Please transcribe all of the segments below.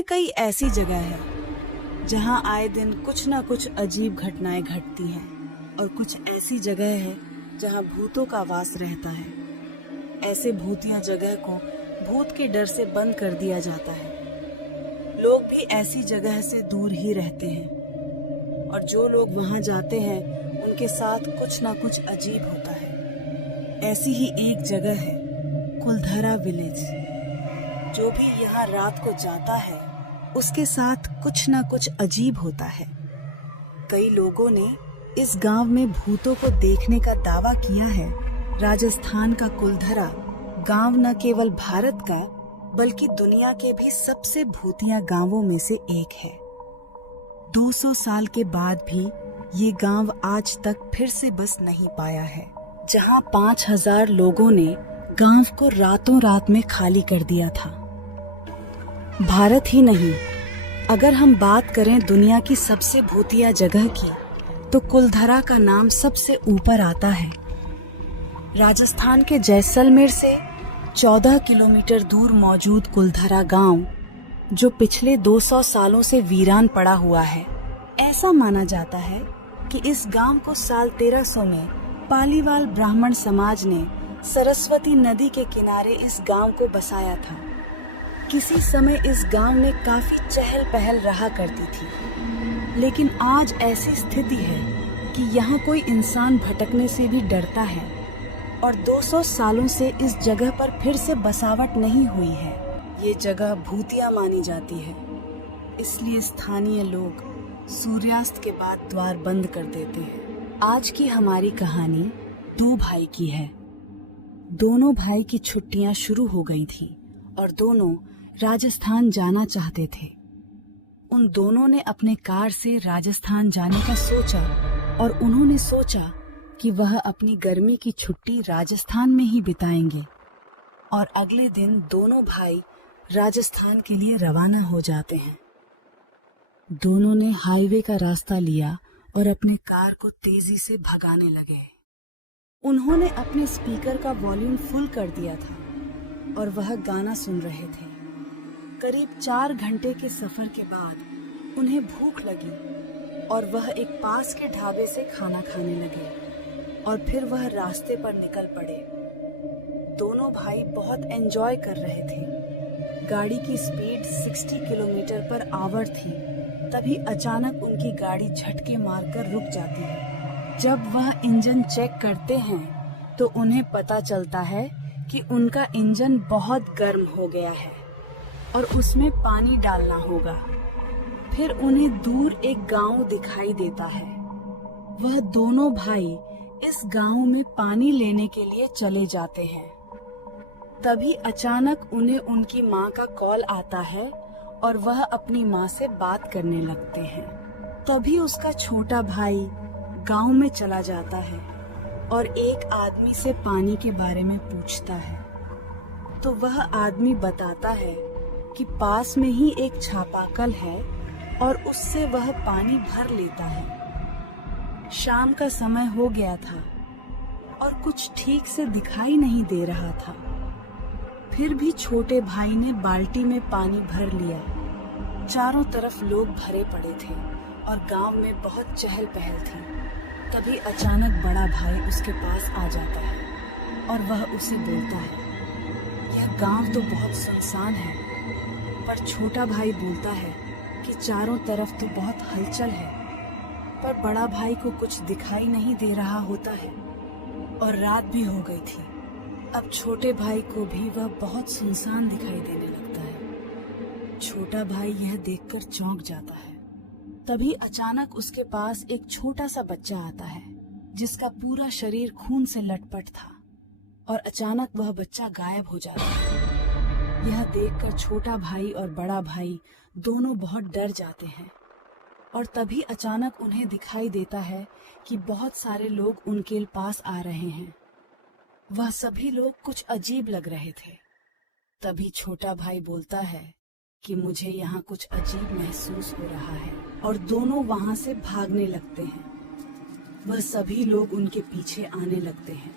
में कई ऐसी जगह है जहां आए दिन कुछ ना कुछ अजीब घटनाएं घटती हैं और कुछ ऐसी जगह है जहां भूतों का वास रहता है। ऐसे भूतिया जगह को भूत के डर से बंद कर दिया जाता है। लोग भी ऐसी जगह से दूर ही रहते हैं और जो लोग वहां जाते हैं उनके साथ कुछ ना कुछ अजीब होता है। ऐसी ही एक जगह है कुलधरा विलेज। जो भी यहाँ रात को जाता है उसके साथ कुछ ना कुछ अजीब होता है। कई लोगों ने इस गांव में भूतों को देखने का दावा किया है। राजस्थान का कुलधरा गांव न केवल भारत का बल्कि दुनिया के भी सबसे भूतिया गांवों में से एक है। 200 साल के बाद भी ये गांव आज तक फिर से बस नहीं पाया है। जहां 5000 लोगों ने गांव को रातों रात में खाली कर दिया था। भारत ही नहीं, अगर हम बात करें दुनिया की सबसे भूतिया जगह की तो कुलधरा का नाम सबसे ऊपर आता है। राजस्थान के जैसलमेर से 14 किलोमीटर दूर मौजूद कुलधरा गांव, जो पिछले 200 सालों से वीरान पड़ा हुआ है। ऐसा माना जाता है कि इस गांव को साल 1300 में पालीवाल ब्राह्मण समाज ने सरस्वती नदी के किनारे इस गांव को बसाया था। किसी समय इस गांव में काफी चहल पहल रहा करती थी, लेकिन आज ऐसी स्थिति है कि यहाँ कोई इंसान भटकने से भी डरता है और 200 सालों से इस जगह पर फिर से बसावट नहीं हुई है। ये जगह भूतिया मानी जाती है, इसलिए स्थानीय लोग सूर्यास्त के बाद द्वार बंद कर देते हैं। आज की हमारी कहानी 2 भाई की है। दोनों भाई की छुट्टियां शुरू हो गई थी और दोनों राजस्थान जाना चाहते थे। उन दोनों ने अपने कार से राजस्थान जाने का सोचा और उन्होंने सोचा कि वह अपनी गर्मी की छुट्टी राजस्थान में ही बिताएंगे। और अगले दिन दोनों भाई राजस्थान के लिए रवाना हो जाते हैं। दोनों ने हाईवे का रास्ता लिया और अपने कार को तेजी से भगाने लगे। उन्होंने अपने स्पीकर का वॉल्यूम फुल कर दिया था और वह गाना सुन रहे थे। करीब 4 घंटे के सफर के बाद उन्हें भूख लगी और वह एक पास के ढाबे से खाना खाने लगे और फिर वह रास्ते पर निकल पड़े। दोनों भाई बहुत एंजॉय कर रहे थे। गाड़ी की स्पीड 60 किलोमीटर पर आवर थी। तभी अचानक उनकी गाड़ी झटके मारकर रुक जाती है। जब वह इंजन चेक करते हैं तो उन्हें पता चलता है कि उनका इंजन बहुत गर्म हो गया है और उसमें पानी डालना होगा। फिर उन्हें दूर एक गांव दिखाई देता है। वह दोनों भाई इस गांव में पानी लेने के लिए चले जाते हैं। तभी अचानक उन्हें उनकी माँ का कॉल आता है और वह अपनी माँ से बात करने लगते हैं। तभी उसका छोटा भाई गांव में चला जाता है और एक आदमी से पानी के बारे में पूछता है। तो वह आदमी बताता है कि पास में ही एक चापाकल है और उससे वह पानी भर लेता है। शाम का समय हो गया था और कुछ ठीक से दिखाई नहीं दे रहा था। फिर भी छोटे भाई ने बाल्टी में पानी भर लिया। चारों तरफ लोग भरे पड़े थे और गांव में बहुत चहल पहल थी। तभी अचानक बड़ा भाई उसके पास आ जाता है और वह उसे बोलता है, यह गांव तो बहुत सुनसान है। पर छोटा भाई बोलता है कि चारों तरफ तो बहुत हलचल है। पर बड़ा भाई को कुछ दिखाई नहीं दे रहा होता है और रात भी हो गई थी। अब छोटे भाई को भी वह बहुत सुनसान दिखाई देने लगता है। छोटा भाई यह देखकर चौंक जाता है। तभी अचानक उसके पास एक छोटा सा बच्चा आता है जिसका पूरा शरीर खून से लटपट था और अचानक वह बच्चा गायब हो जाता है। यह देखकर छोटा भाई और बड़ा भाई दोनों बहुत डर जाते हैं और तभी अचानक उन्हें दिखाई देता है कि बहुत सारे लोग उनके पास आ रहे हैं। वह सभी लोग कुछ अजीब लग रहे थे। तभी छोटा भाई बोलता है कि मुझे यहाँ कुछ अजीब महसूस हो रहा है और दोनों वहां से भागने लगते हैं। वह सभी लोग उनके पीछे आने लगते हैं।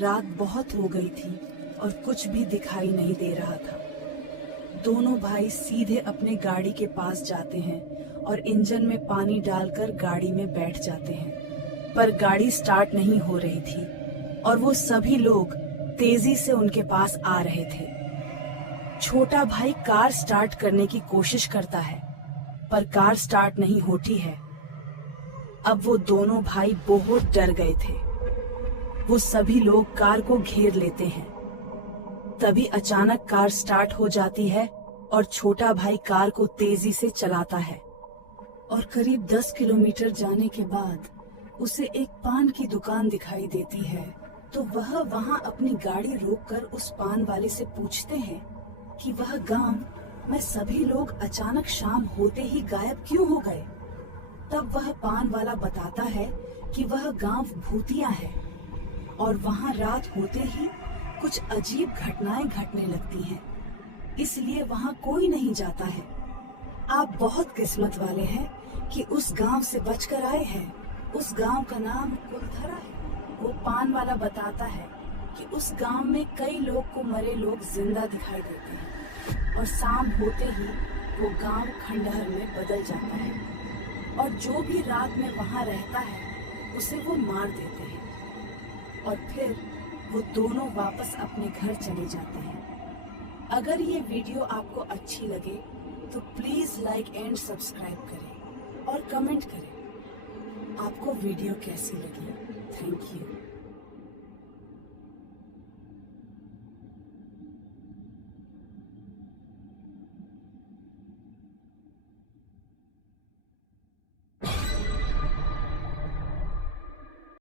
रात बहुत हो गई थी और कुछ भी दिखाई नहीं दे रहा था। दोनों भाई सीधे अपने गाड़ी के पास जाते हैं और इंजन में पानी डालकर गाड़ी में बैठ जाते हैं, पर गाड़ी स्टार्ट नहीं हो रही थी और वो सभी लोग तेजी से उनके पास आ रहे थे। छोटा भाई कार स्टार्ट करने की कोशिश करता है, पर कार स्टार्ट नहीं होती है। अब वो दोनों भाई बहुत डर गए थे। वो सभी लोग कार को घेर लेते हैं। तभी अचानक कार स्टार्ट हो जाती है और छोटा भाई कार को तेजी से चलाता है और करीब 10 किलोमीटर जाने के बाद उसे एक पान की दुकान दिखाई देती है। तो वह वहां अपनी गाड़ी रोककर उस पान वाले से पूछते हैं कि वह गांव में सभी लोग अचानक शाम होते ही गायब क्यों हो गए। तब वह पान वाला बताता है कि वह गांव भूतिया है और वहां रात होते ही कुछ अजीब घटनाएं घटने लगती हैं, इसलिए वहां कोई नहीं जाता है। आप बहुत किस्मत वाले हैं कि उस गांव से बचकर आए हैं। उस गांव का नाम कुलधरा है। वो पान वाला बताता है कि उस गांव में कई लोग को मरे लोग जिंदा दिखाई देते हैं और शाम होते ही वो गांव खंडहर में बदल जाता है और जो भी रात में वहां रहता है उसे वो मार देते हैं और फिर वो दोनों वापस अपने घर चले जाते हैं। अगर ये वीडियो आपको अच्छी लगे तो प्लीज लाइक एंड सब्सक्राइब करें और कमेंट करें आपको वीडियो कैसी लगी। Thank you.